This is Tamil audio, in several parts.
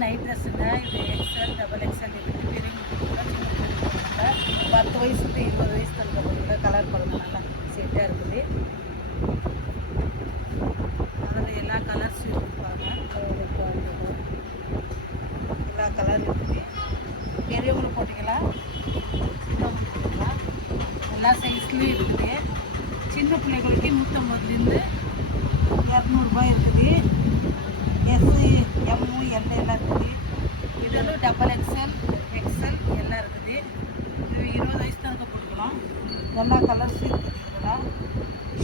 நைட் ட்ரெஸ்ஸுங்க. இது எக்ஸ்எல், டபுள் எக்ஸ்எல் இருக்குது. பெரியவங்களுக்கு 10 வயசுக்கு 20 வயசு இருக்கிறவங்க கலர் பாருங்க, நல்லா செட்டாக இருக்குது. அதில் எல்லா கலர்ஸும் இருப்பாங்க. எல்லா கலர் இருக்குது. பெரியவங்களுக்கு போட்டிக்கலாம், சின்னவங்களுக்கு போட்டிக்கலாம், எல்லா சைஸ்லேயும் இருக்குது. சின்ன பிள்ளைங்களுக்கு 150லேருந்து 200 இருக்குது. எஸ்ஸு, எம்மு, எல் எல்லாம் இருக்குது. இதெல்லாம் டபுள் எக்ஸ்எல், எக்ஸ்எல் எல்லாம் இருக்குது. இது 20 வயசு தான் போட்டுக்கலாம். எல்லா கலர்ஸும் இருக்குது. இதெல்லாம்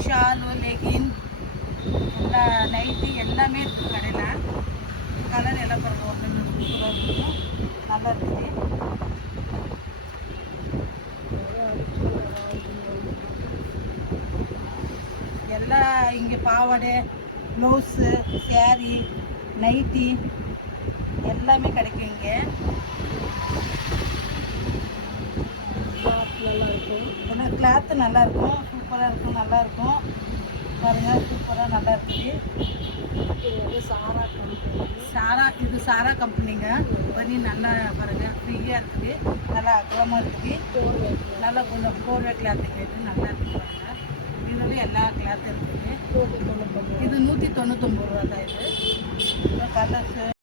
ஷாலு, லெகின், எல்லா நைட்டி எல்லாமே இருக்குது கடையில். கலர் எல்லாம் பாருங்கள், ஒன்று சூப்பராக இருக்கும், நல்லா இருக்குது. எல்லாம் இங்கே பாவாடை, ப்ளவுஸு, சேரீ, நைட்டி எல்லாமே கிடைக்கும் இங்கே. நல்லாயிருக்கும், ஏன்னா கிளாத்து நல்லாயிருக்கும், சூப்பராக இருக்கும், நல்லாயிருக்கும் பாருங்கள், சூப்பராக நல்லா இருக்குது. இது சாரா கம்பெனி. இது சாரா கம்பெனிங்க. பண்ணி நல்லா பாருங்கள், ஃப்ரீயாக இருக்குது, நல்லா அகலமாக இருக்குது, நல்லா கொஞ்சம் கோர்வை கிளாத்துங்க. இது நல்லா இருக்குது பாருங்கள். இதில் எல்லா கிளாத்தும் இருக்குது. இது 199 ரூபா தான். இது கலர்ஸு